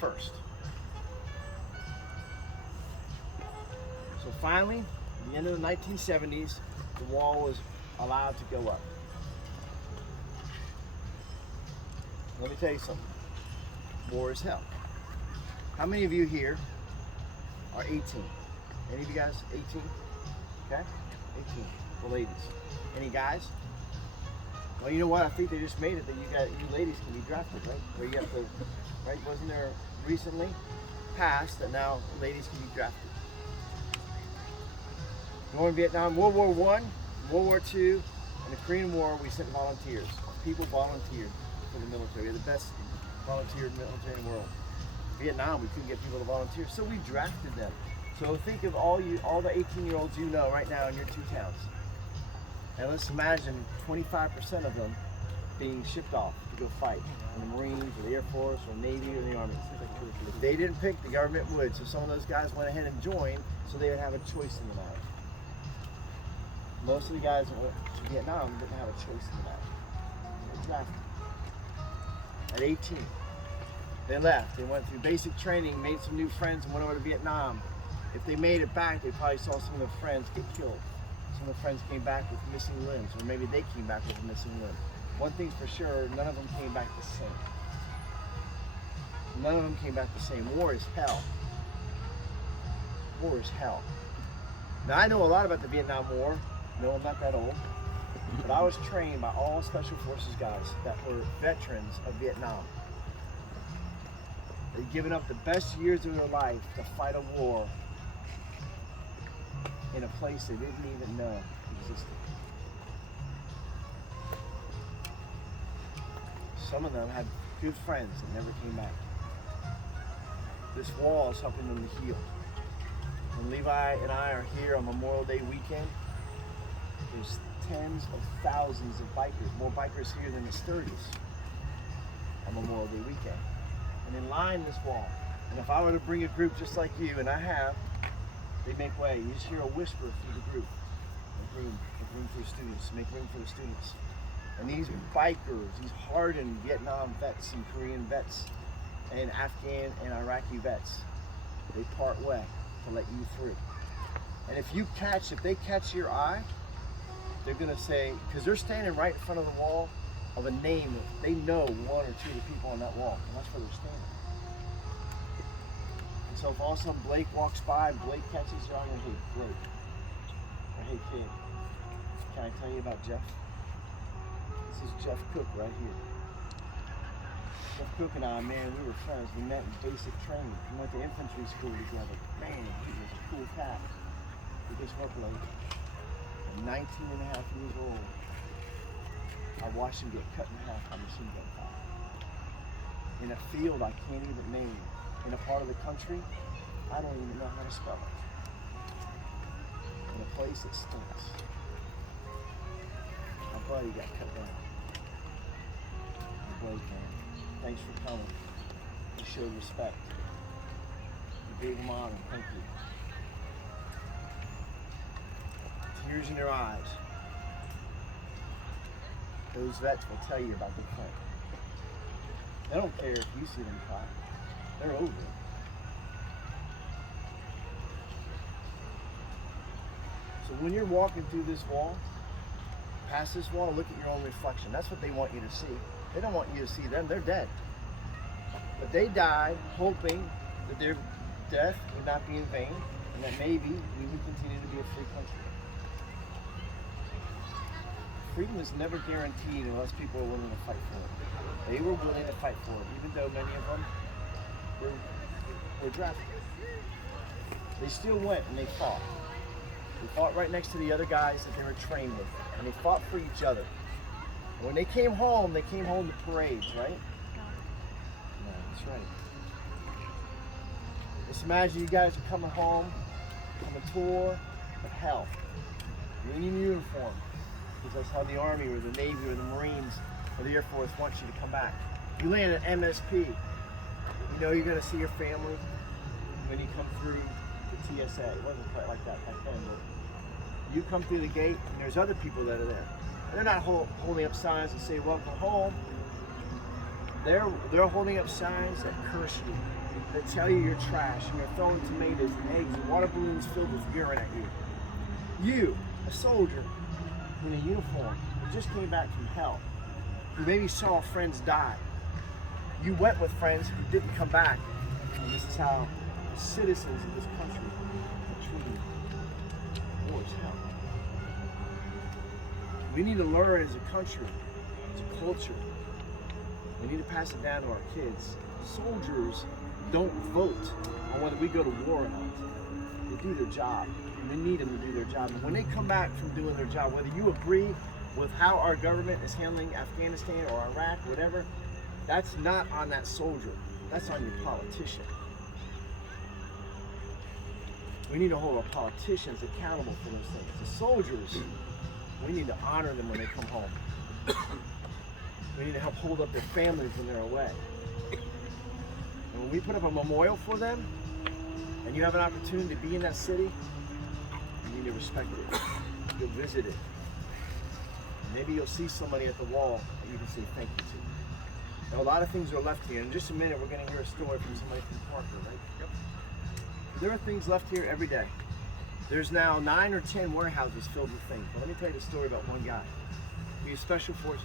first. So finally, at the end of the 1970s, the wall was allowed to go up. Let me tell you something. War is hell. How many of you here are 18? Any of you guys 18? Okay? 18. The ladies. Any guys? Well, you know what? I think they just made it that you ladies can be drafted, right? Where you have to, right? Wasn't there recently passed that now ladies can be drafted? During Vietnam, World War I, World War II, and the Korean War, we sent volunteers. People volunteered for the military. We're the best volunteer military in the world. Vietnam, we couldn't get people to volunteer, so we drafted them. So think of all the 18-year-olds you know right now in your two towns. And let's imagine 25% of them being shipped off to go fight in the Marines or the Air Force or Navy or the Army. If they didn't pick, the government would. So some of those guys went ahead and joined so they would have a choice in the matter. Most of the guys that went to Vietnam didn't have a choice in the matter. They were drafted. At 18, they left. They went through basic training, made some new friends, and went over to Vietnam. If they made it back, they probably saw some of their friends get killed. Some of their friends came back with missing limbs, or maybe they came back with a missing limb. One thing's for sure, none of them came back the same. None of them came back the same. War is hell. War is hell. Now, I know a lot about the Vietnam War. No, I'm not that old. But I was trained by all Special Forces guys that were veterans of Vietnam. They'd given up the best years of their life to fight a war in a place they didn't even know existed. Some of them had good friends that never came back. This wall is helping them to heal. When Levi and I are here on Memorial Day weekend, there's tens of thousands of bikers, more bikers here than the Sturdies on Memorial Day weekend. And they line this wall. And if I were to bring a group just like you, and I have, they make way. You just hear a whisper through the group. Make room for the students, make room for the students. And these bikers, these hardened Vietnam vets and Korean vets and Afghan and Iraqi vets, they part way to let you through. And if they catch your eye, they're gonna say, because they're standing right in front of the wall of a name that they know one or two of the people on that wall, and that's where they're standing. And so if all of a sudden Blake walks by, Blake catches your eye, and hey, Blake, or hey kid, can I tell you about Jeff? This is Jeff Cook right here. Jeff Cook and I, man, we were friends. We met in basic training. We went to infantry school together. Man, he was a cool cat. We just worked like 19 and a half years old. I watched him get cut in half by machine gun fire. In a field I can't even name. In a part of the country, I don't even know how to spell it. In a place that stinks. My buddy got cut down. My buddy came. Thanks for coming. You showed respect. You gave him honor. Thank you. Tears in their eyes. Those vets will tell you about their friend. They don't care if you see them cry. They're over it. So when you're walking through this wall, past this wall, look at your own reflection. That's what they want you to see. They don't want you to see them. They're dead. But they died hoping that their death would not be in vain and that maybe we would continue to be a free country. Freedom is never guaranteed unless people are willing to fight for it. They were willing to fight for it, even though many of them were drafted. They still went and they fought. They fought right next to the other guys that they were trained with, and they fought for each other. And when they came home to parades, right? No, that's right. Just imagine you guys are coming home on a tour of hell. You're in your uniform, because that's how the Army or the Navy or the Marines or the Air Force wants you to come back. You land at MSP. You know you're going to see your family when you come through the TSA. It wasn't quite like that back then, but you come through the gate and there's other people that are there. And they're not holding up signs that say welcome home. They're holding up signs that curse you. that tell you you're trash and they're throwing tomatoes and eggs and water balloons filled with urine at you. You, a soldier in a uniform who just came back from hell, who maybe saw friends die. You went with friends who didn't come back. And this is how the citizens of this country are treated. War is hell. We need to learn as a country, as a culture. We need to pass it down to our kids. Soldiers don't vote on whether we go to war or not. They do their job, and they need them to do their job. And when they come back from doing their job, whether you agree with how our government is handling Afghanistan or Iraq, whatever, that's not on that soldier. That's on your politician. We need to hold our politicians accountable for those things. The soldiers, we need to honor them when they come home. We need to help hold up their families when they're away. And when we put up a memorial for them, and you have an opportunity to be in that city, you need to respect it. Go visit it. Maybe you'll see somebody at the wall that you can say thank you to. Now, a lot of things are left here. In just a minute, we're going to hear a story from somebody from Parker, right? Yep. There are things left here every day. There's now 9 or 10 warehouses filled with things. But let me tell you the story about one guy. He was Special Forces